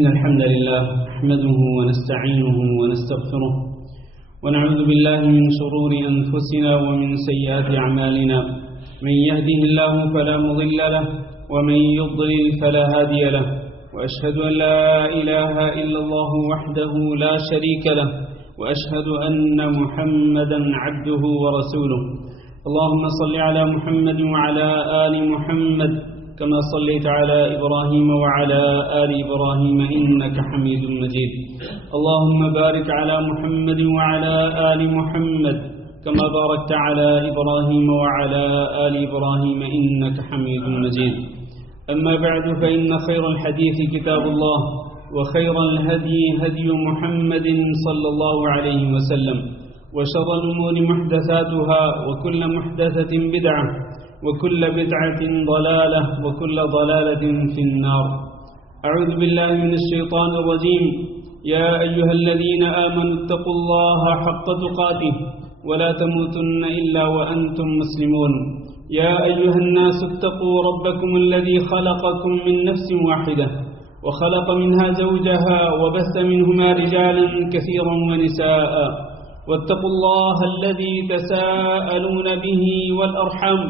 إن الحمد لله نحمده ونستعينه ونستغفره ونعوذ بالله من شرور أنفسنا ومن سيئات أعمالنا من يهده الله فلا مضل له ومن يضلل فلا هادي له وأشهد أن لا إله إلا الله وحده لا شريك له وأشهد أن محمدا عبده ورسوله اللهم صل على محمد وعلى آل محمد كما صليت على إبراهيم وعلى آل إبراهيم إنك حميد مجيد اللهم بارك على محمد وعلى آل محمد كما باركت على إبراهيم وعلى آل إبراهيم إنك حميد مجيد أما بعد فإن خير الحديث كتاب الله وخير الهدي هدي محمد صلى الله عليه وسلم وشر الأمور محدثاتها وكل محدثة بدعة وكل بدعة ضلالة وكل ضلالة في النار أعوذ بالله من الشيطان الرجيم يا أيها الذين آمنوا اتقوا الله حق تقاته ولا تموتن إلا وأنتم مسلمون يا أيها الناس اتقوا ربكم الذي خلقكم من نفس واحدة وخلق منها زوجها وبث منهما رجالا كثيرا ونساء واتقوا الله الذي تساءلون به والأرحام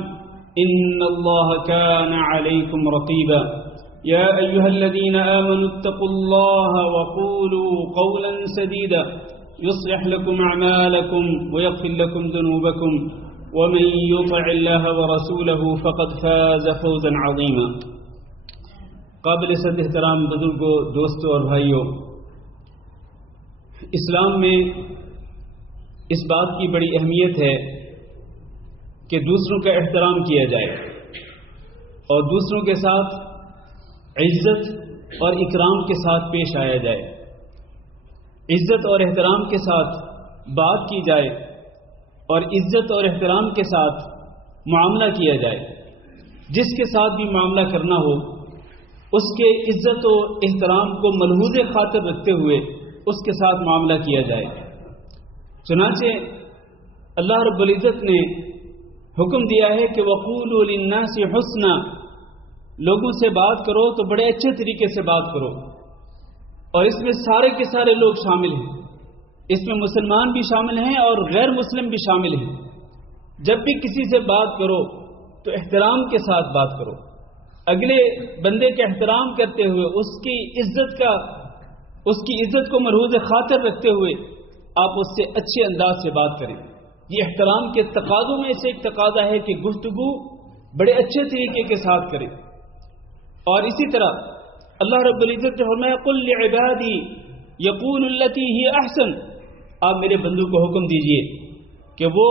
إن الله كان عليكم رقيبا يا أيها الذين آمنوا اتقوا الله وقولوا قولا سديدا يصلح لكم أعمالكم ويغفر لكم ذنوبكم ومن يطع الله ورسوله فقد فاز فوزا عظيما قابل صد احترام بزرگوں دوستوں اور بھائیوں، اسلام میں اس بات کی بڑی اہمیت ہے کہ دوسروں کا احترام کیا جائے اور دوسروں کے ساتھ عزت اور اکرام کے ساتھ پیش آیا جائے، عزت اور احترام کے ساتھ بات کی جائے اور عزت اور احترام کے ساتھ معاملہ کیا جائے۔ جس کے ساتھ بھی معاملہ کرنا ہو اس کے عزت و احترام کو ملحوظ خاطر رکھتے ہوئے اس کے ساتھ معاملہ کیا جائے۔ چنانچہ اللہ رب العزت نے حکم دیا ہے کہ وَقُولُوا لِلنَّاسِ حُسْنًا، لوگوں سے بات کرو تو بڑے اچھے طریقے سے بات کرو، اور اس میں سارے کے سارے لوگ شامل ہیں، اس میں مسلمان بھی شامل ہیں اور غیر مسلم بھی شامل ہیں۔ جب بھی کسی سے بات کرو تو احترام کے ساتھ بات کرو، اگلے بندے کا احترام کرتے ہوئے اس کی عزت کو ملحوظ خاطر رکھتے ہوئے آپ اس سے اچھے انداز سے بات کریں۔ یہ احترام کے تقاضوں میں سے ایک تقاضا ہے کہ گفتگو بڑے اچھے طریقے کے ساتھ کریں۔ اور اسی طرح اللہ رب العزت نے فرمایا قُلْ لِعِبَادِي يَقُولُوا الَّتِي هِيَ أَحْسَنُ، آپ میرے بندوں کو حکم دیجئے کہ وہ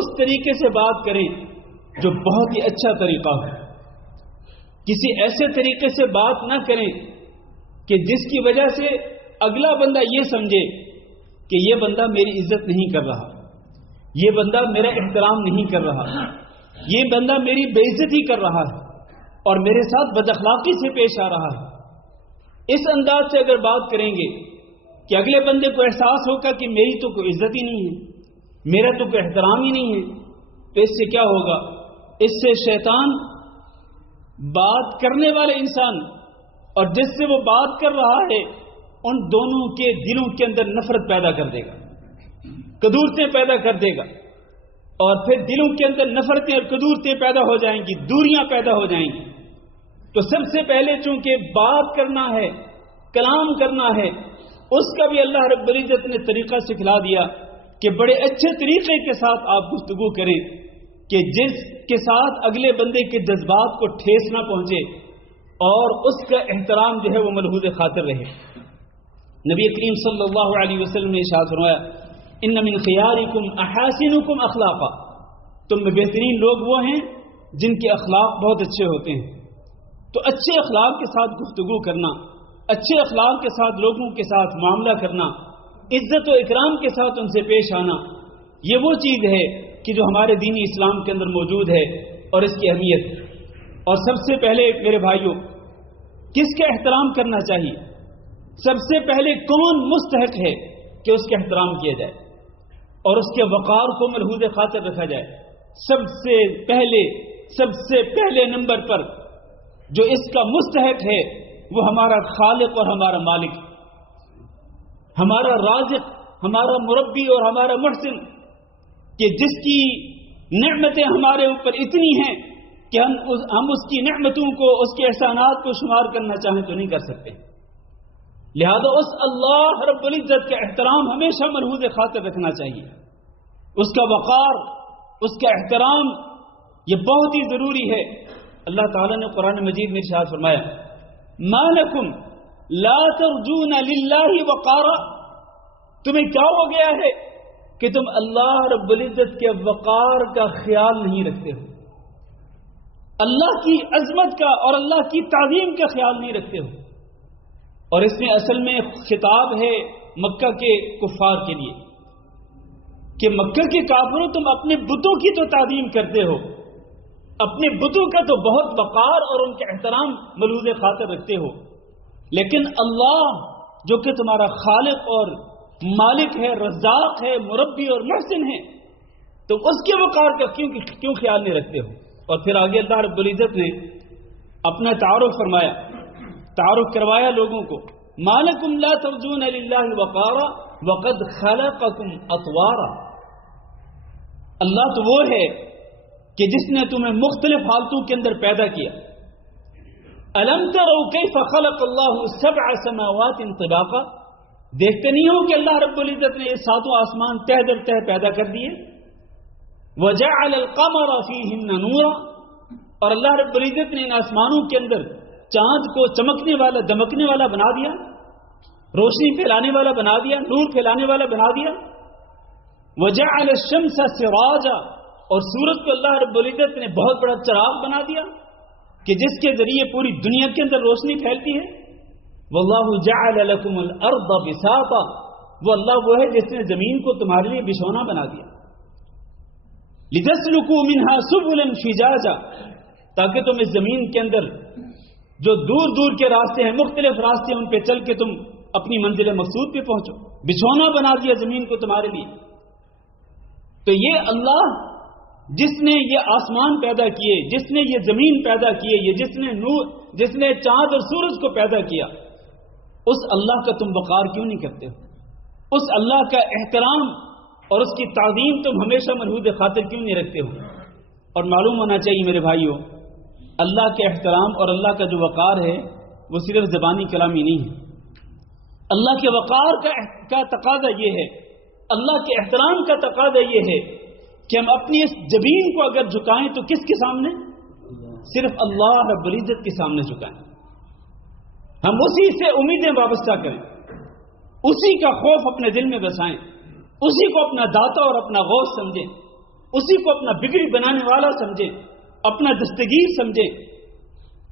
اس طریقے سے بات کریں جو بہت ہی اچھا طریقہ ہو، کسی ایسے طریقے سے بات نہ کریں کہ جس کی وجہ سے اگلا بندہ یہ سمجھے کہ یہ بندہ میری عزت نہیں کر رہا، یہ بندہ میرا احترام نہیں کر رہا، یہ بندہ میری بے عزتی کر رہا ہے اور میرے ساتھ بد اخلاقی سے پیش آ رہا ہے۔ اس انداز سے اگر بات کریں گے کہ اگلے بندے کو احساس ہوگا کہ میری تو کوئی عزت ہی نہیں ہے، میرا تو کوئی احترام ہی نہیں ہے، تو اس سے کیا ہوگا؟ اس سے شیطان بات کرنے والے انسان اور جس سے وہ بات کر رہا ہے ان دونوں کے دلوں کے اندر نفرت پیدا کر دے گا، کدورتیں پیدا کر دے گا، اور پھر دلوں کے اندر نفرتیں اور کدورتیں پیدا ہو جائیں گی، دوریاں پیدا ہو جائیں گی۔ تو سب سے پہلے چونکہ بات کرنا ہے، کلام کرنا ہے، اس کا بھی اللہ رب العزت نے طریقہ سکھلا دیا کہ بڑے اچھے طریقے کے ساتھ آپ گفتگو کریں کہ جس کے ساتھ اگلے بندے کے جذبات کو ٹھیس نہ پہنچے اور اس کا احترام جو ہے وہ ملحوظ خاطر رہے۔ نبی کریم صلی اللہ علیہ وسلم نے ارشاد فرمایا ان من خیارکم احاسنکم اخلاقا، تم میں بہترین لوگ وہ ہیں جن کے اخلاق بہت اچھے ہوتے ہیں۔ تو اچھے اخلاق کے ساتھ گفتگو کرنا، اچھے اخلاق کے ساتھ لوگوں کے ساتھ معاملہ کرنا، عزت و اکرام کے ساتھ ان سے پیش آنا، یہ وہ چیز ہے کہ جو ہمارے دینی اسلام کے اندر موجود ہے اور اس کی اہمیت۔ اور سب سے پہلے میرے بھائیوں، کس کا احترام کرنا چاہیے؟ سب سے پہلے کون مستحق ہے کہ اس کا احترام کیا جائے اور اس کے وقار کو ملحوظ خاطر رکھا جائے؟ سب سے پہلے نمبر پر جو اس کا مستحق ہے وہ ہمارا خالق اور ہمارا مالک، ہمارا رازق، ہمارا مربی اور ہمارا محسن، کہ جس کی نعمتیں ہمارے اوپر اتنی ہیں کہ ہم اس کی نعمتوں کو، اس کے احسانات کو شمار کرنا چاہیں تو نہیں کر سکتے۔ لہذا اس اللہ رب العزت کا احترام ہمیشہ ملحوظ خاطر رکھنا چاہیے، اس کا وقار، اس کا احترام، یہ بہت ہی ضروری ہے۔ اللہ تعالیٰ نے قرآن مجید میں ارشاد فرمایا ما لکم لا ترجون للہ وقارا، تمہیں کیا ہو گیا ہے کہ تم اللہ رب العزت کے وقار کا خیال نہیں رکھتے ہو، اللہ کی عظمت کا اور اللہ کی تعظیم کا خیال نہیں رکھتے ہو۔ اور اس میں اصل میں خطاب ہے مکہ کے کفار کے لیے کہ مکہ کے کافروں، تم اپنے بتوں کی تو تعظیم کرتے ہو، اپنے بتوں کا تو بہت وقار اور ان کا احترام ملحوظ خاطر رکھتے ہو، لیکن اللہ جو کہ تمہارا خالق اور مالک ہے، رزاق ہے، مربی اور محسن ہے، تو اس کے وقار کا کیوں خیال نہیں رکھتے ہو؟ اور پھر آگے اللہ رب العزت نے اپنا تعارف فرمایا، تعارف کروایا لوگوں کو، ما لکم لا ترجون للہ وقارا وقد خلقکم اطوارا، اللہ تو وہ ہے کہ جس نے تمہیں مختلف حالتوں کے اندر پیدا کیا۔ الم تروا کیف خلق اللہ سبع سماوات طباقا، دیکھتے نہیں ہو کہ اللہ رب العزت نے یہ ساتوں آسمان تہ در تہ پیدا کر دیے۔ وجعل القمر فیہن نورا، اور اللہ رب العزت نے ان آسمانوں کے اندر چاند کو چمکنے والا، دمکنے والا بنا دیا، روشنی پھیلانے والا بنا دیا، نور پھیلانے والا بنا دیا۔ وجعل الشمس سراجا، اور سورج کو اللہ رب العزت نے بہت بڑا چراغ بنا دیا کہ جس کے ذریعے پوری دنیا کے اندر روشنی پھیلتی ہے۔ واللہ جعل لکم الارض بساطا، وہ اللہ وہ ہے جس نے زمین کو تمہارے لیے بچھونا بنا دیا۔ لتسلکوا منها سبلا فجاجا، تاکہ تم اس زمین کے اندر جو دور دور کے راستے ہیں، مختلف راستے ان پہ چل کے تم اپنی منزل مقصود پہ پہنچو، بچھونا بنا دیا زمین کو تمہارے لیے۔ تو یہ اللہ جس نے یہ آسمان پیدا کیے، جس نے یہ زمین پیدا کیے، یہ جس نے چاند اور سورج کو پیدا کیا، اس اللہ کا تم وقار کیوں نہیں کرتے ہو؟ اس اللہ کا احترام اور اس کی تعظیم تم ہمیشہ ملحوظ خاطر کیوں نہیں رکھتے ہو؟ اور معلوم ہونا چاہیے میرے بھائیوں، اللہ کے احترام اور اللہ کا جو وقار ہے وہ صرف زبانی کلامی نہیں ہے۔ اللہ کے وقار کا تقاضا یہ ہے، اللہ کے احترام کا تقاضا یہ ہے کہ ہم اپنی اس جبین کو اگر جھکائیں تو کس کے سامنے؟ صرف اللہ رب العزت کے سامنے جھکائیں، ہم اسی سے امیدیں وابستہ کریں، اسی کا خوف اپنے دل میں بسائیں، اسی کو اپنا داتا اور اپنا غوث سمجھیں، اسی کو اپنا بگڑی بنانے والا سمجھیں، اپنا دستگیر سمجھیں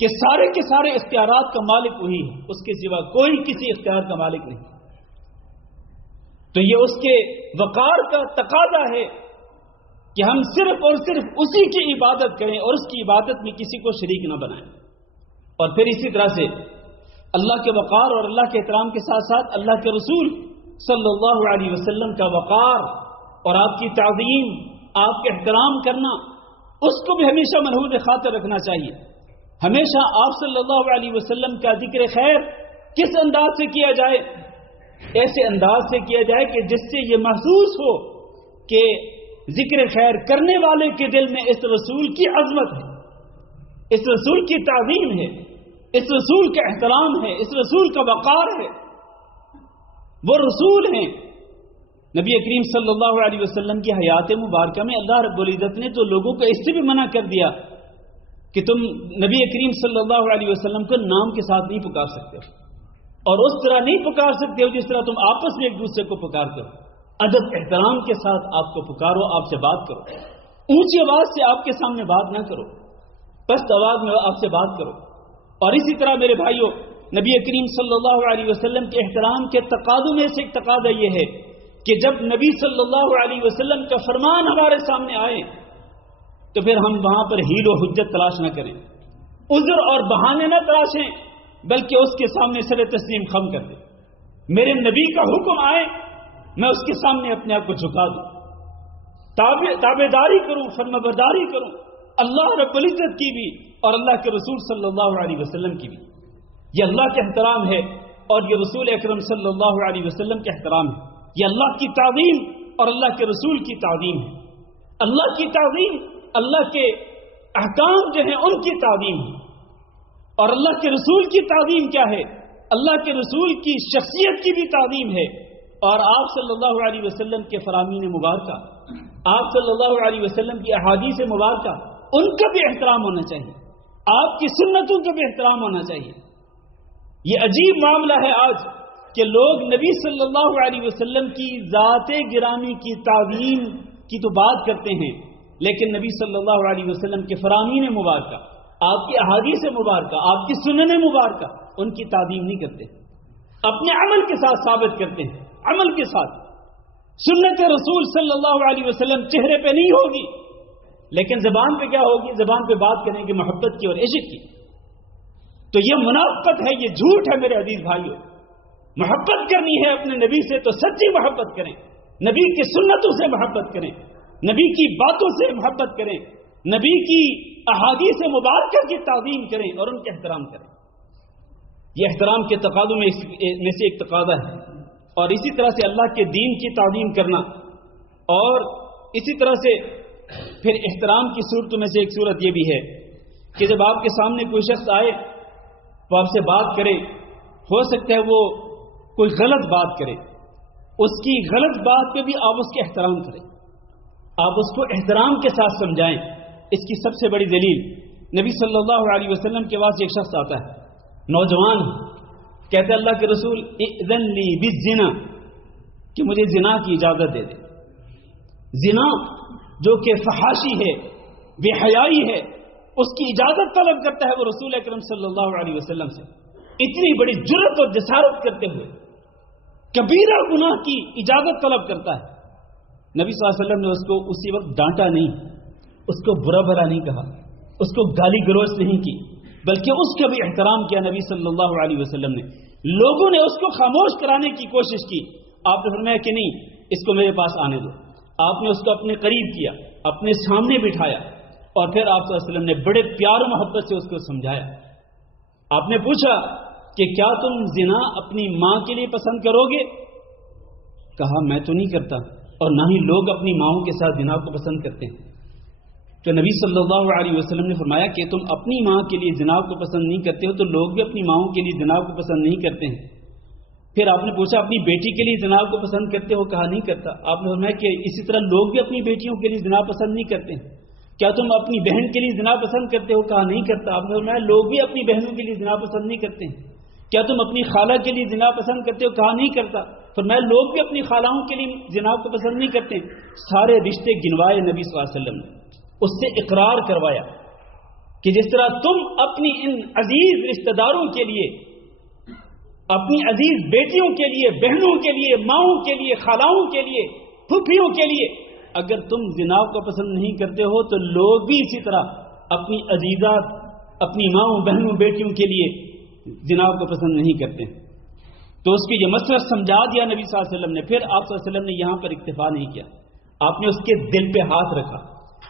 کہ سارے کے سارے اختیارات کا مالک وہی ہے، اس کے سوا کوئی کسی اختیار کا مالک نہیں۔ تو یہ اس کے وقار کا تقاضا ہے کہ ہم صرف اور صرف اسی کی عبادت کریں اور اس کی عبادت میں کسی کو شریک نہ بنائیں۔ اور پھر اسی طرح سے اللہ کے وقار اور اللہ کے احترام کے ساتھ ساتھ اللہ کے رسول صلی اللہ علیہ وسلم کا وقار اور آپ کی تعظیم، آپ کا احترام کرنا، اس کو بھی ہمیشہ ملحوظ خاطر رکھنا چاہیے۔ ہمیشہ آپ صلی اللہ علیہ وسلم کا ذکر خیر کس انداز سے کیا جائے؟ ایسے انداز سے کیا جائے کہ جس سے یہ محسوس ہو کہ ذکر خیر کرنے والے کے دل میں اس رسول کی عظمت ہے، اس رسول کی تعظیم ہے، اس رسول کا احترام ہے، اس رسول کا وقار ہے۔ وہ رسول ہیں۔ نبی کریم صلی اللہ علیہ وسلم کی حیات مبارکہ میں اللہ رب العزت نے تو لوگوں کو اس سے بھی منع کر دیا کہ تم نبی کریم صلی اللہ علیہ وسلم کو نام کے ساتھ نہیں پکار سکتے اور اس طرح نہیں پکار سکتے ہو جس طرح تم آپس میں ایک دوسرے کو پکارتے ہو۔ ادب احترام کے ساتھ آپ کو پکارو، آپ سے بات کرو، اونچی آواز سے آپ کے سامنے بات نہ کرو، پست آواز میں آپ سے بات کرو۔ اور اسی طرح میرے بھائیوں، نبی کریم صلی اللہ علیہ وسلم کے احترام کے تقاضوں میں سے ایک تقاضا یہ ہے کہ جب نبی صلی اللہ علیہ وسلم کا فرمان ہمارے سامنے آئے تو پھر ہم وہاں پر حیل و حجت تلاش نہ کریں، عذر اور بہانے نہ تلاشیں، بلکہ اس کے سامنے سر تسلیم خم کر دیں۔ میرے نبی کا حکم آئے، میں اس کے سامنے اپنے آپ کو جھکا دوں، تابعداری کروں، فرمانبرداری کروں، اللہ رب العزت کی بھی اور اللہ کے رسول صلی اللہ علیہ وسلم کی بھی۔ یہ اللہ کا احترام ہے اور یہ رسول اکرم صلی اللہ علیہ وسلم کا احترام ہے۔ یہ اللہ کی تعظیم اور اللہ کے رسول کی تعظیم ہے۔ اللہ کی تعظیم، اللہ کے احکام جو ہیں ان کی تعظیم ہے، اور اللہ کے رسول کی تعظیم کیا ہے؟ اللہ کے رسول کی شخصیت کی بھی تعظیم ہے، اور آپ صلی اللہ علیہ وسلم کے فرامین مبارکہ، آپ صلی اللہ علیہ وسلم کی احادیث مبارکہ، ان کا بھی احترام ہونا چاہیے، آپ کی سنتوں کا بھی احترام ہونا چاہیے۔ یہ عجیب معاملہ ہے آج کہ لوگ نبی صلی اللہ علیہ وسلم کی ذات گرامی کی تعظیم کی تو بات کرتے ہیں، لیکن نبی صلی اللہ علیہ وسلم کے فرامین مبارکہ، آپ کی احادیث مبارکہ، آپ کی سنن مبارکہ، ان کی تعظیم نہیں کرتے، اپنے عمل کے ساتھ ثابت کرتے ہیں، عمل کے ساتھ۔ سنت رسول صلی اللہ علیہ وسلم چہرے پہ نہیں ہوگی، لیکن زبان پہ کیا ہوگی؟ زبان پہ بات کریں گے محبت کی اور عشق کی۔ تو یہ منافقت ہے، یہ جھوٹ ہے میرے عزیز بھائیوں۔ محبت کرنی ہے اپنے نبی سے تو سچی محبت کریں، نبی کی سنتوں سے محبت کریں، نبی کی باتوں سے محبت کریں، نبی کی احادیث مبارکہ کی تعظیم کریں اور ان کا احترام کریں۔ یہ احترام کے تقاضوں میں سے ایک تقاضا ہے، اور اسی طرح سے اللہ کے دین کی تعظیم کرنا، اور اسی طرح سے پھر احترام کی صورتوں میں سے ایک صورت یہ بھی ہے کہ جب آپ کے سامنے کوئی شخص آئے تو آپ سے بات کرے، ہو سکتا ہے وہ کوئی غلط بات کرے، اس کی غلط بات پہ بھی آپ اس کے احترام کریں، آپ اس کو احترام کے ساتھ سمجھائیں۔ اس کی سب سے بڑی دلیل، نبی صلی اللہ علیہ وسلم کے پاس ایک شخص آتا ہے، نوجوان، کہتے ہیں اللہ کے رسول اذن لی بالزنا، کہ مجھے زنا کی اجازت دے دے۔ زنا جو کہ فحاشی ہے، بے حیائی ہے، اس کی اجازت طلب کرتا ہے وہ رسول اکرم صلی اللہ علیہ وسلم سے، اتنی بڑی جرأت اور جسارت کرتے ہوئے کبیرہ گناہ کی اجازت طلب کرتا ہے۔ نبی صلی اللہ علیہ وسلم نے اس کو اسی وقت ڈانٹا نہیں، اس کو برا بھلا نہیں کہا، اس کو گالی گلوچ نہیں کی، بلکہ اس کا بھی احترام کیا نبی صلی اللہ علیہ وسلم نے۔ لوگوں نے اس کو خاموش کرانے کی کوشش کی، آپ نے فرمایا کہ نہیں، اس کو میرے پاس آنے دو۔ آپ نے اس کو اپنے قریب کیا، اپنے سامنے بٹھایا، اور پھر آپ صلی اللہ علیہ وسلم نے بڑے پیار و محبت سے اس کو سمجھایا۔ آپ نے پوچھا کہ کیا تم زنا اپنی ماں کے لیے پسند کرو گے؟ کہا میں تو نہیں کرتا، اور نہ ہی لوگ اپنی ماؤں کے ساتھ زنا کو پسند کرتے ہیں۔ تو نبی صلی اللہ علیہ وسلم نے فرمایا کہ تم اپنی ماں کے لیے زنا کو پسند نہیں کرتے ہو تو لوگ بھی اپنی ماؤں کے لیے زنا کو پسند نہیں کرتے ہیں۔ پھر آپ نے پوچھا اپنی بیٹی کے لیے زنا کو پسند کرتے ہو؟ کہا نہیں کرتا۔ آپ نے فرمایا کہ اسی طرح لوگ بھی اپنی بیٹیوں کے لیے زنا پسند نہیں کرتے ہیں۔ کیا تم اپنی بہن کے لیے زنا پسند کرتے ہو؟ کہا نہیں کرتا۔ آپ نے فرمایا لوگ بھی اپنی بہنوں کے لیے زنا پسند نہیں کرتے ہیں۔ کیا تم اپنی خالہ کے لیے زنا پسند کرتے ہو؟ کہا نہیں کرتا۔ فرمایا لوگ بھی اپنی خالہوں کے لیے زنا کو پسند نہیں کرتے۔ سارے رشتے گنوائے نبی صلی اللہ علیہ وسلم نے، اس سے اقرار کروایا کہ جس طرح تم اپنی ان عزیز رشتہ داروں کے لیے، اپنی عزیز بیٹیوں کے لیے، بہنوں کے لیے، ماؤں کے لیے، خالاؤں کے لیے، پھوپھیوں کے لیے اگر تم زنا کو پسند نہیں کرتے ہو تو لوگ بھی اسی طرح اپنی عزیزات، اپنی ماؤں، بہنوں، بیٹیوں کے لیے زنا کو پسند نہیں کرتے۔ تو اس کی یہ مسئلہ سمجھا دیا نبی صلی اللہ علیہ وسلم نے۔ پھر آپ صلی اللہ علیہ وسلم نے یہاں پر اکتفا نہیں کیا، آپ نے اس کے دل پہ ہاتھ رکھا،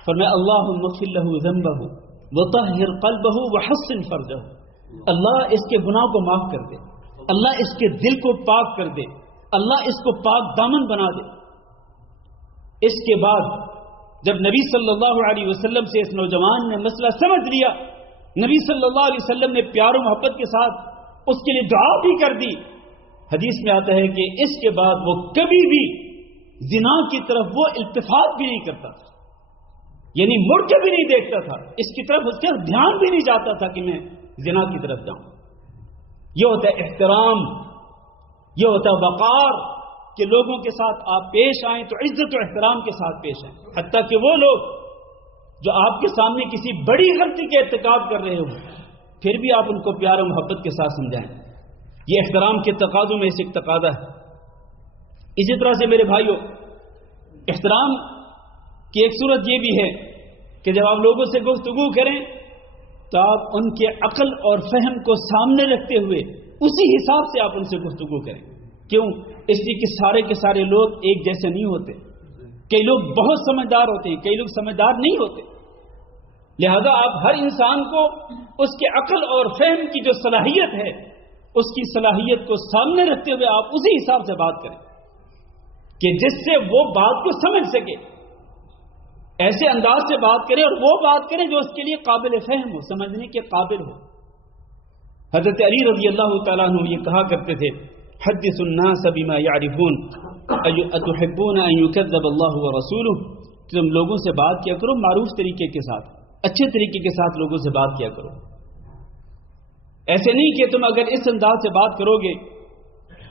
فرمایا اللہم اغفر لہ ذنبہ وطہر قلبہ وحسن فرجہ، اللہ اس کے گناہ کو معاف کر دے، اللہ اس کے دل کو پاک کر دے، اللہ اس کو پاک دامن بنا دے۔ اس کے بعد جب نبی صلی اللہ علیہ وسلم سے اس نوجوان نے مسئلہ سمجھ لیا، نبی صلی اللہ علیہ وسلم نے پیار و محبت کے ساتھ اس کے لیے دعا بھی کر دی۔ حدیث میں آتا ہے کہ اس کے بعد وہ کبھی بھی زنا کی طرف وہ التفات بھی نہیں کرتا تھا، یعنی مڑ کے بھی نہیں دیکھتا تھا، اس کی طرف اس کا دھیان بھی نہیں جاتا تھا کہ میں زنا کی طرف جاؤں۔ یہ ہوتا ہے احترام، یہ ہوتا ہے وقار، کہ لوگوں کے ساتھ آپ پیش آئیں تو عزت و احترام کے ساتھ پیش آئیں، حتیٰ کہ وہ لوگ جو آپ کے سامنے کسی بڑی غلطی کے ارتکاب کر رہے ہوں پھر بھی آپ ان کو پیار و محبت کے ساتھ سمجھائیں۔ یہ احترام کے تقاضوں میں سے ایک تقاضا ہے۔ اسی طرح سے میرے بھائیوں، احترام کی ایک صورت یہ بھی ہے کہ جب آپ لوگوں سے گفتگو کریں تو آپ ان کے عقل اور فہم کو سامنے رکھتے ہوئے اسی حساب سے آپ ان سے گفتگو کریں۔ کیوں؟ اس لیے کہ سارے کے سارے لوگ ایک جیسے نہیں ہوتے، کئی لوگ بہت سمجھدار ہوتے ہیں، کئی لوگ سمجھدار نہیں ہوتے، لہذا آپ ہر انسان کو اس کے عقل اور فہم کی جو صلاحیت ہے اس کی صلاحیت کو سامنے رکھتے ہوئے آپ اسی حساب سے بات کریں کہ جس سے وہ بات کو سمجھ سکے. ایسے انداز سے بات کریں اور وہ بات کریں جو اس کے لیے قابل فہم ہو، سمجھنے کے قابل ہو. حضرت علی رضی اللہ تعالیٰ عنہ یہ کہا کرتے تھے حدث الناس بما يعرفون اتحبون ان يكذب الله ورسوله، تم لوگوں سے بات کیا کرو معروف طریقے کے ساتھ، اچھے طریقے کے ساتھ لوگوں سے بات کیا کرو. ایسے نہیں کہ تم اگر اس انداز سے بات کرو گے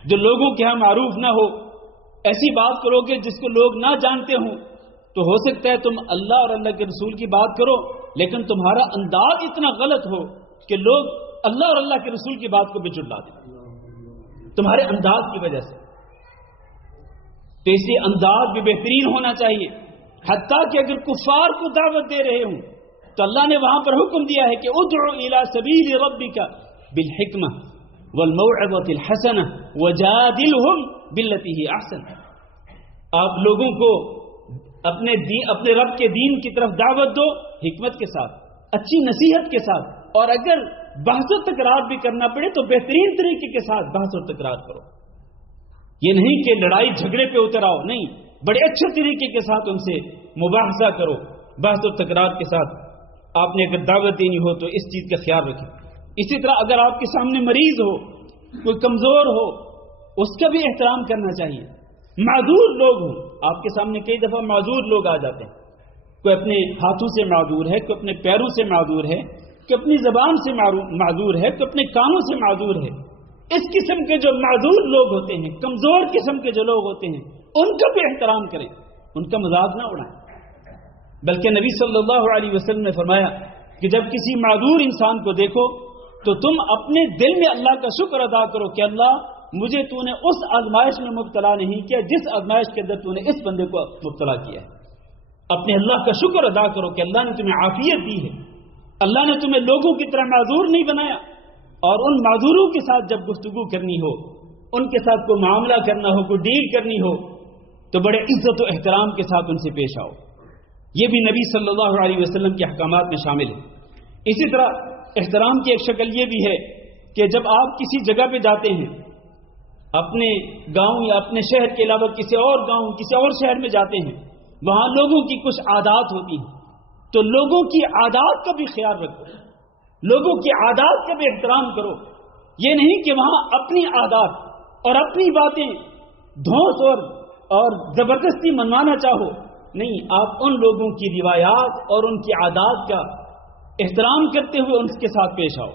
جو لوگوں کے ہاں معروف نہ ہو، ایسی بات کرو گے جس کو لوگ نہ جانتے ہوں، تو ہو سکتا ہے تم اللہ اور اللہ کے رسول کی بات کرو لیکن تمہارا انداز اتنا غلط ہو کہ لوگ اللہ اور اللہ کے رسول کی بات کو بھی جھٹلا دیں تمہارے انداز کی وجہ سے. تو اس لیے انداز بھی بہترین ہونا چاہیے. حتیٰ کہ اگر کفار کو دعوت دے رہے ہوں تو اللہ نے وہاں پر حکم دیا ہے کہ ادعو الی سبیل ربک بالحکمہ والموعظۃ الحسنہ وجادلہم باللتی ہی احسن. آپ لوگوں کو اپنے رب کے دین کی طرف دعوت دو حکمت کے ساتھ، اچھی نصیحت کے ساتھ، اور اگر بحث و تکرار بھی کرنا پڑے تو بہترین طریقے کے ساتھ بحث و تکرار کرو. یہ نہیں کہ لڑائی جھگڑے پہ اتر آؤ، نہیں، بڑے اچھے طریقے کے ساتھ ان سے مباحثہ کرو بحث و تکرار کے ساتھ. آپ نے اگر دعوت دینی ہو تو اس چیز کا خیال رکھیں. اسی طرح اگر آپ کے سامنے مریض ہو، کوئی کمزور ہو، اس کا بھی احترام کرنا چاہیے. معذور لوگ ہوں، آپ کے سامنے کئی دفعہ معذور لوگ آ جاتے ہیں، کوئی اپنے ہاتھوں سے معذور ہے، کوئی اپنے پیروں سے معذور ہے، کوئی اپنی زبان سے معذور ہے، کوئی اپنے کانوں سے معذور ہے. اس قسم کے جو معذور لوگ ہوتے ہیں، کمزور قسم کے جو لوگ ہوتے ہیں، ان کا بھی احترام کریں، ان کا مذاق نہ اڑائیں. بلکہ نبی صلی اللہ علیہ وسلم نے فرمایا کہ جب کسی معذور انسان کو دیکھو تو تم اپنے دل میں اللہ کا شکر ادا کرو کہ اللہ مجھے تو نے اس آزمائش میں مبتلا نہیں کیا جس آزمائش کے اندر تو نے اس بندے کو مبتلا کیا ہے. اپنے اللہ کا شکر ادا کرو کہ اللہ نے تمہیں عافیت دی ہے، اللہ نے تمہیں لوگوں کی طرح معذور نہیں بنایا. اور ان معذوروں کے ساتھ جب گفتگو کرنی ہو، ان کے ساتھ کوئی معاملہ کرنا ہو، کوئی ڈیل کرنی ہو، تو بڑے عزت و احترام کے ساتھ ان سے پیش آؤ. یہ بھی نبی صلی اللہ علیہ وسلم کے احکامات میں شامل ہے. اسی طرح احترام کی ایک شکل یہ بھی ہے کہ جب آپ کسی جگہ پہ جاتے ہیں، اپنے گاؤں یا اپنے شہر کے علاوہ کسی اور گاؤں کسی اور شہر میں جاتے ہیں، وہاں لوگوں کی کچھ عادات ہوتی ہیں، تو لوگوں کی عادات کا بھی خیال رکھو، لوگوں کی عادات کا بھی احترام کرو. یہ نہیں کہ وہاں اپنی عادات اور اپنی باتیں دھوس اور زبردستی منوانا چاہو. نہیں، آپ ان لوگوں کی روایات اور ان کی عادات کا احترام کرتے ہوئے ان کے ساتھ پیش آؤ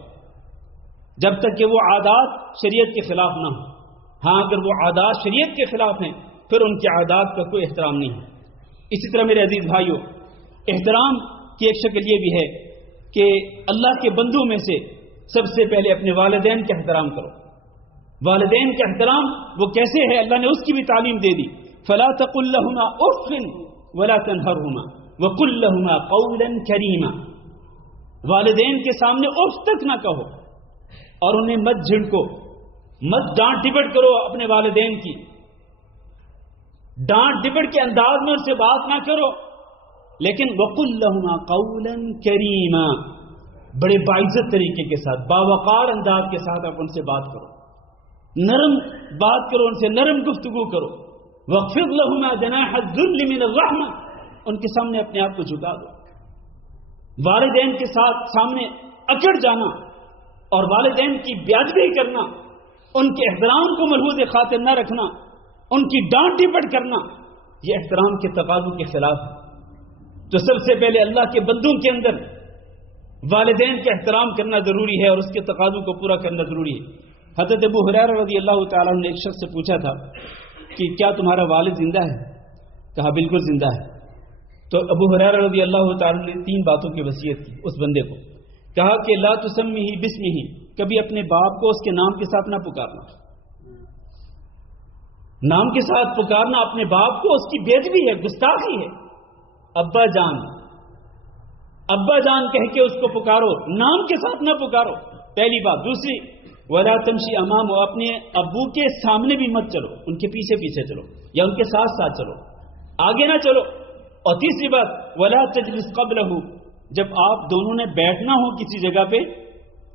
جب تک کہ وہ عادات شریعت کے خلاف نہ ہوں. ہاں اگر وہ عادات شریعت کے خلاف ہیں پھر ان کی عادات کا کوئی احترام نہیں ہے. اسی طرح میرے عزیز بھائیوں، احترام کی ایک شکل یہ بھی ہے کہ اللہ کے بندوں میں سے سب سے پہلے اپنے والدین کا احترام کرو. والدین کا احترام وہ کیسے ہے، اللہ نے اس کی بھی تعلیم دے دی. فلا تقل لهما اف ولا تنهرهما وقل لهما قولا كريما. والدین کے سامنے اف تک نہ کہو اور انہیں مت جھڑکو، مت ڈانٹ ڈپٹ کرو. اپنے والدین کی ڈانٹ ڈپٹ کے انداز میں ان سے بات نہ کرو، لیکن وقل لهما قولا كريما، بڑے باعزت طریقے کے ساتھ، باوقار انداز کے ساتھ آپ ان سے بات کرو، نرم بات کرو، ان سے نرم گفتگو کرو. وَاخْفِضْ لَهُمَا جَنَاحَ الذُّلِّ مِنَ الرَّحْمَةِ، ان کے سامنے اپنے آپ کو جھکا دو. والدین کے ساتھ سامنے اکڑ جانا اور والدین کی بے کرنا، ان کے احترام کو ملحوظ خاطر نہ رکھنا، ان کی ڈانٹ ڈپٹ کرنا، یہ احترام کے تقاضوں کے خلاف ہے. تو سب سے پہلے اللہ کے بندوں کے اندر والدین کا احترام کرنا ضروری ہے اور اس کے تقاضوں کو پورا کرنا ضروری ہے. حضرت ابو ہریرہ رضی اللہ تعالیٰ عنہ نے ایک شخص سے پوچھا تھا کہ کیا تمہارا والد زندہ ہے؟ کہا بالکل زندہ ہے. تو ابو ہریرہ رضی اللہ تعالیٰ نے 3 باتوں کی وصیت کی اس بندے کو. کہا کہ لا تسمیہ باسمہ، کبھی اپنے باپ کو اس کے نام کے ساتھ نہ پکارنا. نام کے ساتھ پکارنا اپنے باپ کو اس کی بے ادبی ہے، گستاخی ہے. ابا جان، ابا جان کہہ کے اس کو پکارو، نام کے ساتھ نہ پکارو، پہلی بات. دوسری، ولا تمشی امام، اپنے ابو کے سامنے بھی مت چلو، ان کے پیچھے پیچھے چلو یا ان کے ساتھ ساتھ چلو، آگے نہ چلو. اور تیسری بات، ولا تجلس قبلہ، جب آپ دونوں نے بیٹھنا ہو کسی جگہ پہ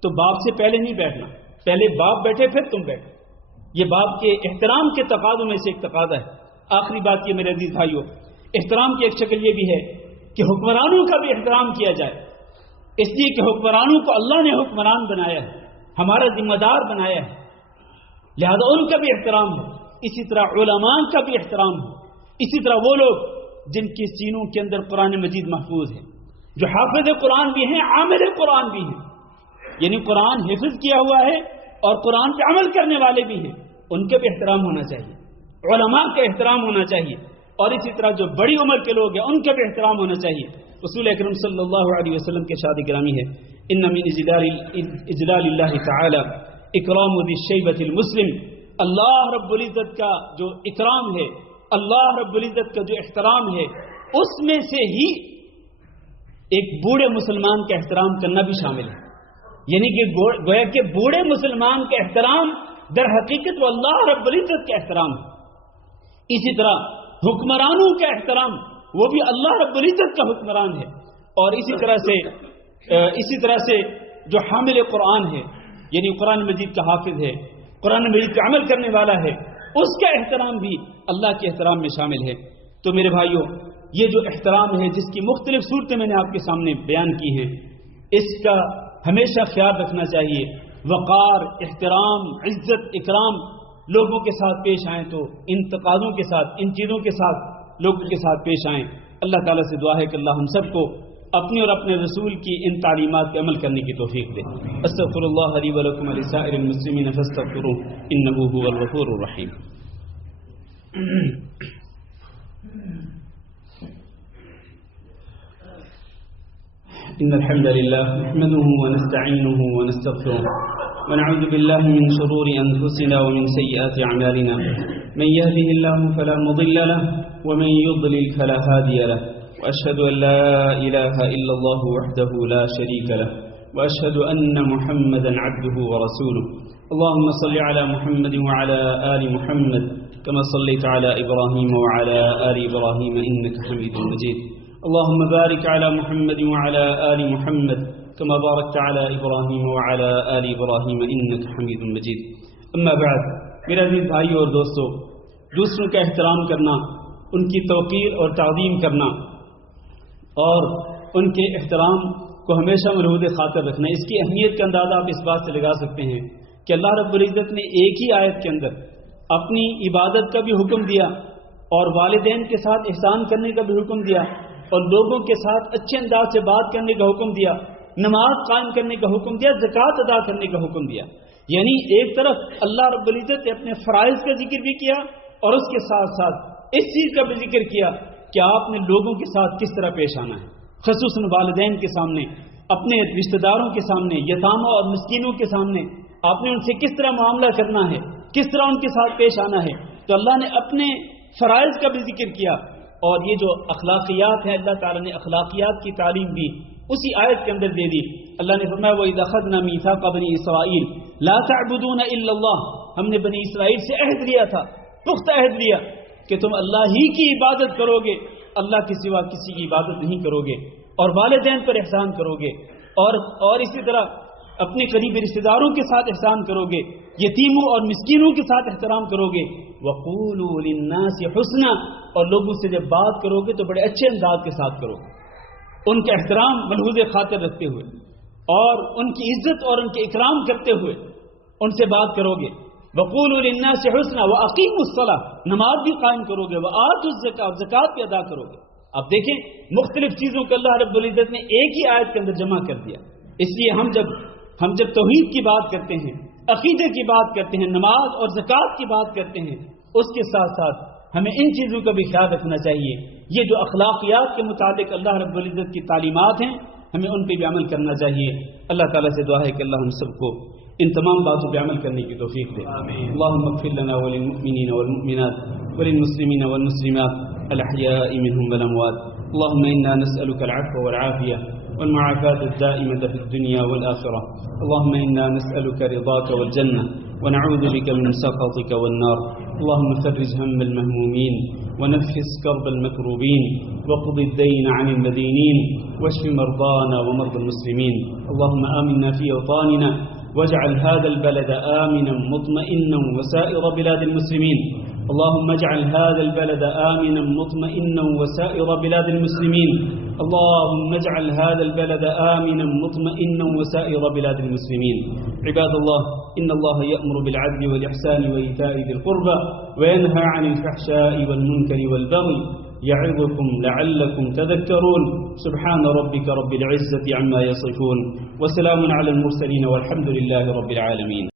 تو باپ سے پہلے نہیں بیٹھنا، پہلے باپ بیٹھے پھر تم بیٹھے. یہ باپ کے احترام کے تقاضوں میں سے ایک تقاضا ہے. آخری بات یہ میرے عزیز بھائیو، احترام کی ایک شکل یہ بھی ہے کہ حکمرانوں کا بھی احترام کیا جائے، اس لیے کہ حکمرانوں کو اللہ نے حکمران بنایا ہے، ہمارا ذمہ دار بنایا ہے، لہذا ان کا بھی احترام ہو. اسی طرح علماء کا بھی احترام ہو. اسی طرح وہ لوگ جن کی سینوں کے اندر قرآن مجید محفوظ ہے، جو حافظ قرآن بھی ہیں، عامل قرآن بھی ہیں، یعنی قرآن حفظ کیا ہوا ہے اور قرآن پہ عمل کرنے والے بھی ہیں، ان کا بھی احترام ہونا چاہیے، علماء کا احترام ہونا چاہیے. اور اسی طرح جو بڑی عمر کے لوگ ہیں ان کا بھی احترام ہونا چاہیے. رسول اکرم صلی اللہ علیہ وسلم کے ارشاد گرامی ہے، ان من اجلال اللہ تعالی اکرام ذی الشیبۃ المسلم. اللہ رب العزت کا جو اکرام ہے، اللہ رب العزت کا جو احترام ہے، اس میں سے ہی ایک بوڑھے مسلمان کا احترام کرنا بھی شامل ہے. یعنی کہ گویا کہ بوڑھے مسلمان کا احترام در حقیقت وہ اللہ رب العزت کا احترام ہے. اسی طرح حکمرانوں کا احترام وہ بھی اللہ رب العزت کا حکمران ہے. اور اسی طرح سے جو حامل قرآن ہے، یعنی قرآن مجید کا حافظ ہے، قرآن مجید کا عمل کرنے والا ہے، اس کا احترام بھی اللہ کے احترام میں شامل ہے. تو میرے بھائیوں، یہ جو احترام ہے جس کی مختلف صورتیں میں نے آپ کے سامنے بیان کی ہیں، اس کا ہمیشہ خیال رکھنا چاہیے. وقار، احترام، عزت، اکرام لوگوں کے ساتھ پیش آئیں تو ان تقاضوں کے ساتھ، ان چیزوں کے ساتھ لوگوں کے ساتھ پیش آئیں. اللہ تعالیٰ سے دعا ہے کہ اللہ ہم سب کو اپنے اور اپنے رسول کی ان تعلیمات پہ عمل کرنے کی توفیق دے. استغفر اللہ لی ولکم ولسائر المسلمین فاستغفروہ انہ هو الغفور الرحیم. ان الحمد لله نحمده ونستعينه ونستغفره ونعوذ بالله من شرور انفسنا ومن سيئات اعمالنا. من يهده الله فلا مضل له ومن يضلل فلا هادي له. وأشهد أن لا إله إلا الله وحده لا شريك له وأشهد أن محمدا عبده ورسوله. اللهم صل على محمد وعلى آل محمد كما صليت على إبراهيم وعلى آل إبراهيم إنك حميد مجيد. اللهم بارك على محمد وعلى آل محمد كما باركت على إبراهيم وعلى آل إبراهيم إنك حميد مجيد. أما بعد، میرے عزیز بھائیو اور دوستو، دوسروں کا احترام کرنا، ان کی توقیر اور تعظیم کرنا اور ان کے احترام کو ہمیشہ ملحوظ خاطر رکھنا، اس کی اہمیت کا اندازہ آپ اس بات سے لگا سکتے ہیں کہ اللہ رب العزت نے ایک ہی آیت کے اندر اپنی عبادت کا بھی حکم دیا اور والدین کے ساتھ احسان کرنے کا بھی حکم دیا اور لوگوں کے ساتھ اچھے انداز سے بات کرنے کا حکم دیا، نماز قائم کرنے کا حکم دیا، زکوٰۃ ادا کرنے کا حکم دیا. یعنی ایک طرف اللہ رب العزت نے اپنے فرائض کا ذکر بھی کیا اور اس کے ساتھ ساتھ اس چیز کا بھی ذکر کیا کہ آپ نے لوگوں کے ساتھ کس طرح پیش آنا ہے، خصوصاً والدین کے سامنے، اپنے رشتہ داروں کے سامنے، یتاموں اور مسکینوں کے سامنے آپ نے ان سے کس طرح معاملہ کرنا ہے، کس طرح ان کے ساتھ پیش آنا ہے. تو اللہ نے اپنے فرائض کا بھی ذکر کیا اور یہ جو اخلاقیات ہیں، اللہ تعالیٰ نے اخلاقیات کی تعلیم بھی اسی آیت کے اندر دے دی. اللہ نے فرمایا وَإِذْ أَخَذْنَا مِيثَاقَ بَنِي إِسْرَائِيلَ لَا تَعْبُدُونَ إِلَّا اللَّهَ. ہم نے بنی اسرائیل سے عہد لیا تھا، پختہ عہد لیا کہ تم اللہ ہی کی عبادت کرو گے، اللہ کے سوا کسی کی عبادت نہیں کرو گے، اور والدین پر احسان کرو گے، اور اسی طرح اپنے قریبی رشتہ داروں کے ساتھ احسان کرو گے، یتیموں اور مسکینوں کے ساتھ احترام کرو گے. وَقُولُوا لِلنَّاسِ حُسْنًا. اور لوگوں سے جب بات کرو گے تو بڑے اچھے انداز کے ساتھ کرو گے، ان کا احترام ملحوظ خاطر رکھتے ہوئے اور ان کی عزت اور ان کے اکرام کرتے ہوئے ان سے بات کرو گے. وَقُولُوا لِلنَّاسِ حُسْنًا وَأَقِيمُوا الصَّلَاةَ. نماز بھی قائم کرو گے، وَآتُوا الزَّكَاةَ. زکوٰۃ بھی ادا کرو گے. اب دیکھیں مختلف چیزوں کو اللہ رب العزت نے ایک ہی آیت کے اندر جمع کر دیا. اس لیے ہم جب توحید کی بات کرتے ہیں، عقیدے کی بات کرتے ہیں، نماز اور زکوٰۃ کی بات کرتے ہیں، اس کے ساتھ ساتھ ہمیں ان چیزوں کا بھی خیال رکھنا چاہیے. یہ جو اخلاقیات کے مطابق اللہ رب العزت کی تعلیمات ہیں، ہمیں ان پہ بھی عمل کرنا چاہیے. اللہ تعالیٰ سے دعا ہے کہ اللہ ہم سب کو ان تمام باتوں پہ عمل کرنے کی توفیق دے. اللهم اغفر لنا وللمؤمنين والمؤمنات وللمسلمين والمسلمات الأحياء منهم والأموات. اللهم إنا نسألك العفو والعافية والمعافاة الدائمة في الدنيا والآخرة. اللهم إنا نسألك رضاك والجنة ونعوذ بك من سخطك والنار. اللهم فرج هم المهمومين ونفس كرب المكروبين وقض الدين عن المدينين واشف مرضانا ومرضى المسلمين. اللهم آمنا في أوطاننا واجعل هذا البلد آمنا مطمئنا وسائر بلاد المسلمين. اللهم اجعل هذا البلد آمنا مطمئنا وسائر بلاد المسلمين. اللهم اجعل هذا البلد آمنا مطمئنا وسائر بلاد المسلمين. عباد الله، إن الله يأمر بالعدل والإحسان وإيتاء ذي القربى وينهى عن الفحشاء والمنكر والبغي يعظكم لعلكم تذكرون. سبحان ربك رب العزة عما يصفون وسلام على المرسلين والحمد لله رب العالمين.